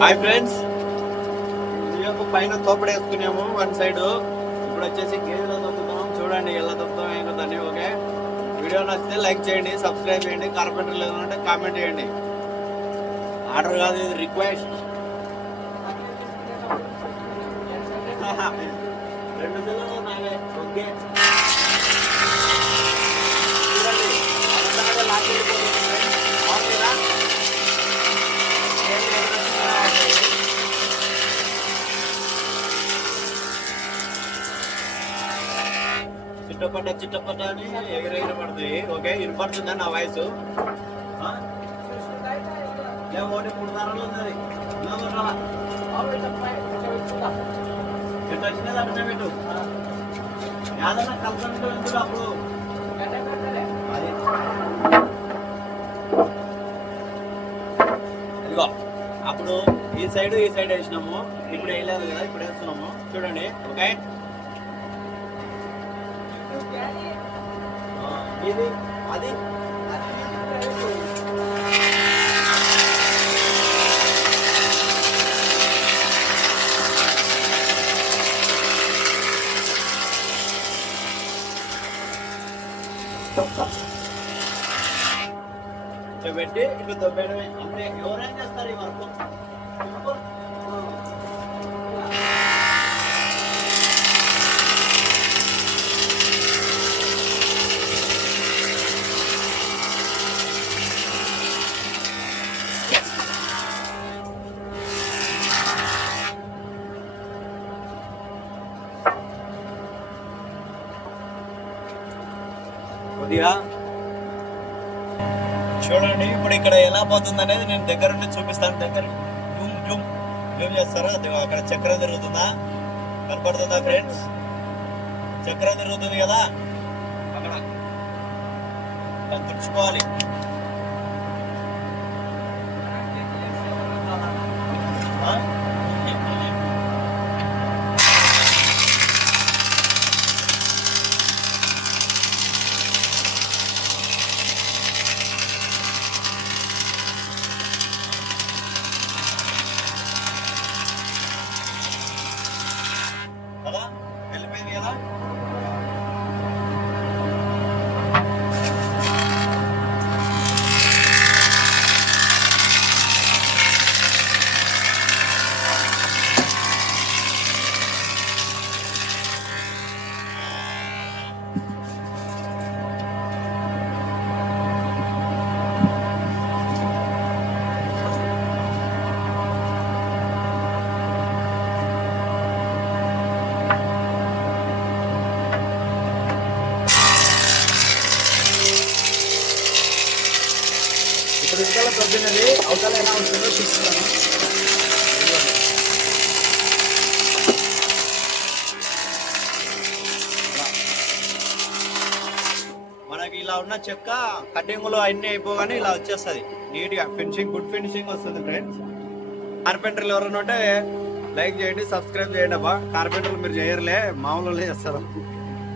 Hi friends ఇదిగో పైన తోపడి వేసుకున్నాము వన్ సైడ్. ఇప్పుడు వచ్చేసి గేదెలో తొక్కుతాం చూడండి ఎలా తొక్కుతాం ఏం కదండి ఓకే? వీడియో నచ్చితే లైక్ చేయండి సబ్స్క్రైబ్ చేయండి కార్పెంటర్ లేదంటే కామెంట్ చేయండి. ఆర్డర్ కాదు ఇది రిక్వెస్ట్. రెండు సెలవులు నావే ఓకే? చూడండి లాక్ అయిపోతుంది friends. బాగుందిరా? ఏం లేదు. చిట్టపట్ట చిట్టపట్ట అని ఎగిరెగిరి పడుతుంది. ఓకే? వినపడుతుంది నా వాయిస్? ఒకటి మూడు ధరలు ఉన్నది. ఎట్టు వచ్చినది అట్లనే పెట్టు. ఏదన్నా కలపంటూ ఎందుకు అప్పుడు. అది. ఇదిగో అప్పుడు ఈ సైడ్ ఈ సైడ్ వేసినాము. ఇప్పుడు వేయలేదు కదా ఇప్పుడు వేస్తున్నాము. చూడండి ఓకే? ఆ, ఇది అది ఇట్లా పెట్టి ఇట్లా దొబ్బేయడమే అంతే ఎవరైనా చేస్తారు ఈ వర్క్ సింపుల్. కొద్దిగా చూడండి ఇప్పుడు ఇక్కడ ఎలా పోతుంది అనేది నేను దగ్గర నుండి చూపిస్తాను. దగ్గర జూమ్ జూమ్. జూమ్ చేస్తారా? అక్కడ చక్రం తిరుగుతుందా? కనపడుతుందా ఫ్రెండ్స్ చక్రం తిరుగుతుంది కదా? అక్కడ తుడుచుకోవాలి. కదా వెళ్ళిపోయింది కదా? ఇప్పుడు ఇంతలో దొబ్బినది అవతల ఎలా ఉంటుందో చూపిస్తాను. మనకి ఇలా ఉన్న చెక్క కటింగ్లో అన్ని అయిపోగానే ఇలా వచ్చేస్తుంది. నీట్గా ఫినిషింగ్ గుడ్ ఫినిషింగ్ వస్తుంది ఫ్రెండ్స్. కార్పెంటర్లు ఎవరైనా ఉంటే లైక్ చేయండి సబ్స్క్రైబ్ చేయండి అబ్బా. కార్పెంటర్లు మీరు చేయరులే మామూలు చేస్తారు.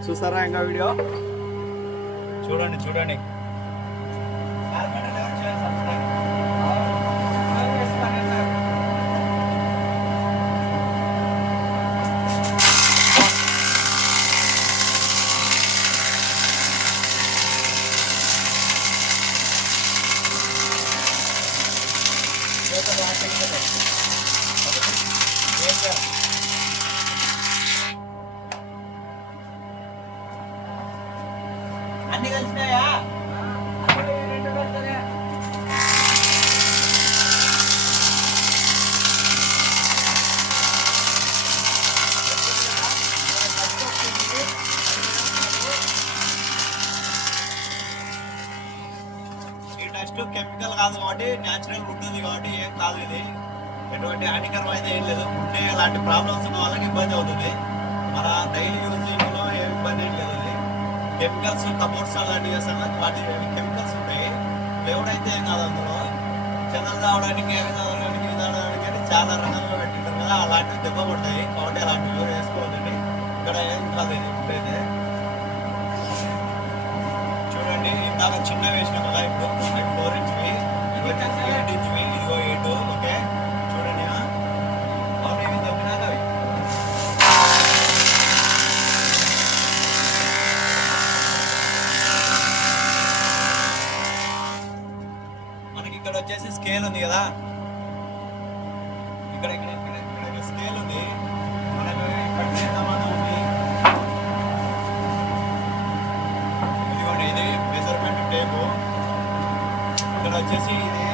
చూసారా ఇంకా వీడియో? చూడండి చూడండి. ఈ కెమికల్ కాదు కాబట్టి న్యాచురల్ ఉంటుంది కాబట్టి ఏం కాదు ఇది. ఎటువంటి హానికరం అయితే ఏం లేదు. ఉంటే అలాంటి ప్రాబ్లమ్స్ ఉన్న వాళ్ళకి ఇబ్బంది అవుతుంది. మన డైలీ యూజ్ చేయడంలో ఏం ఇబ్బంది ఏం లేదు. కెమికల్స్ కబోర్డ్స్ అలాంటివి చేస్తాను వాటి కెమికల్స్ ఉంటాయి దేవుడైతే ఏం కాదు అందులో చెదలు తాగడానికి తాగడానికి తాగడానికి అని చాలా రకాలుగా పెట్టింటారు కదా అలాంటివి దెబ్బ పడతాయి కాబట్టి అలాంటివి ఎవరు వేసుకోవద్దండి ఇక్కడ ఏం కాదు ఇది చూడండి ఇందాక చిన్న వేసినాం కదా ఇప్పుడు ఫోర్ ఇంచ్వి ఇది వచ్చేసి ఎయిట్ ఇంచ్వి ఇదిగో ఎయిట్ ఓకే చూడండి ఆ. కదా? ఇక్కడ ఇక్కడ ఇక్కడ ఇక్కడ స్కేల్ ఉంది. మనకు ఇక్కడ చేద్దామని ఉంది. ఇదిగోండి ఇది మెజర్మెంట్ టేపు ఇక్కడ వచ్చేసి ఇది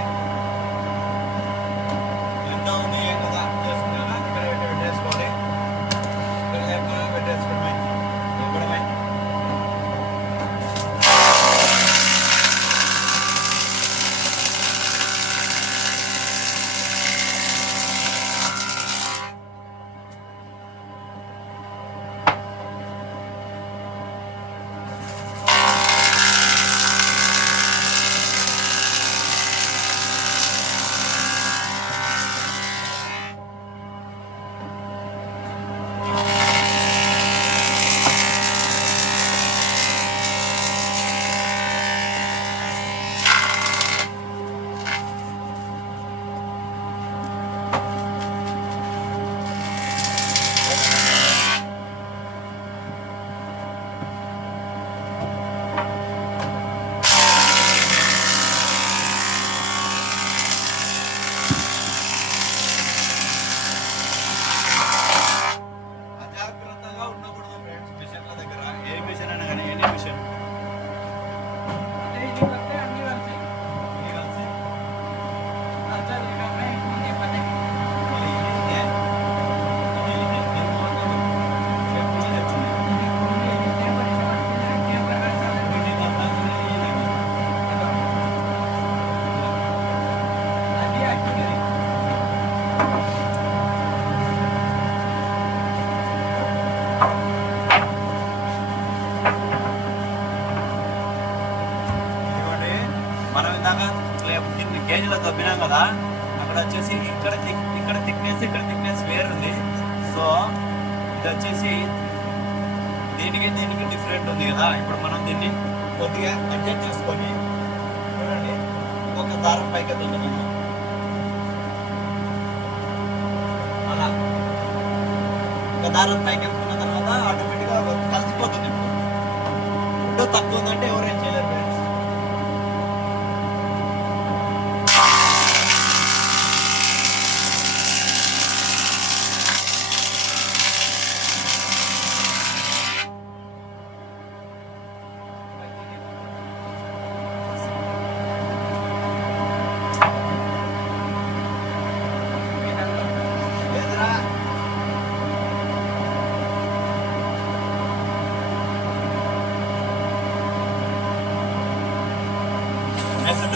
కింద కేజీలో కదా అక్కడ వచ్చేసి ఇక్కడ ఇక్కడ థిక్నెస్ ఇక్కడ థిక్నెస్ వేరుంది సో ఇది వచ్చేసి దీనికి దీనికి డిఫరెంట్ ఉంది కదా? ఇప్పుడు మనం దీన్ని కొద్దిగా అడ్జస్ట్ చేసుకొని చూడండి. ఒక దారం పైకి ఎత్తుతున్నాము అలా. ఒక దారం పైకి వెళ్తున్న తర్వాత ఆటోమేటిక్గా కలిసిపోతుంది ఇప్పుడు. ఫుడ్ తక్కువ ఉందంటే ఎవరేం చేయాలి నెక్స్ట్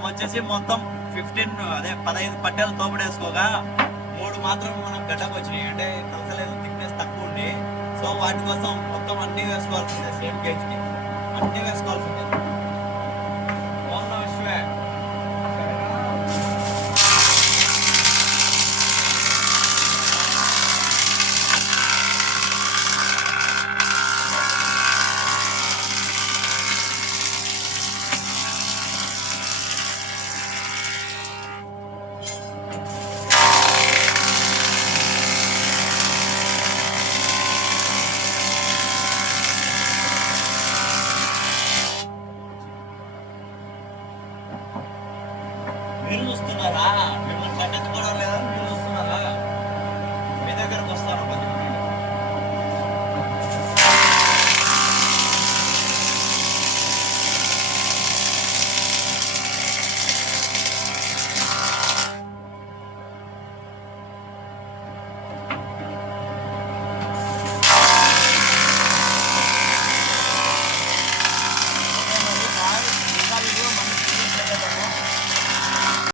మనం వచ్చేసి మొత్తం ఫిఫ్టీన్ అదే పదహైదు పట్టెలు తోపడేసుకోగా మూడు మాత్రం మనం గడ్డకు వచ్చినాయి. అంటే కలసలేదు థిక్నెస్ తక్కువ ఉండి సో వాటి కోసం మొత్తం అన్ని వేసుకోవాల్సిందే సేమ్ కేజీకి అన్నీ వేసుకోవాల్సిందే. చూస్తున్నారా? మిమ్మల్ని పట్టించుకోవడం లేదా?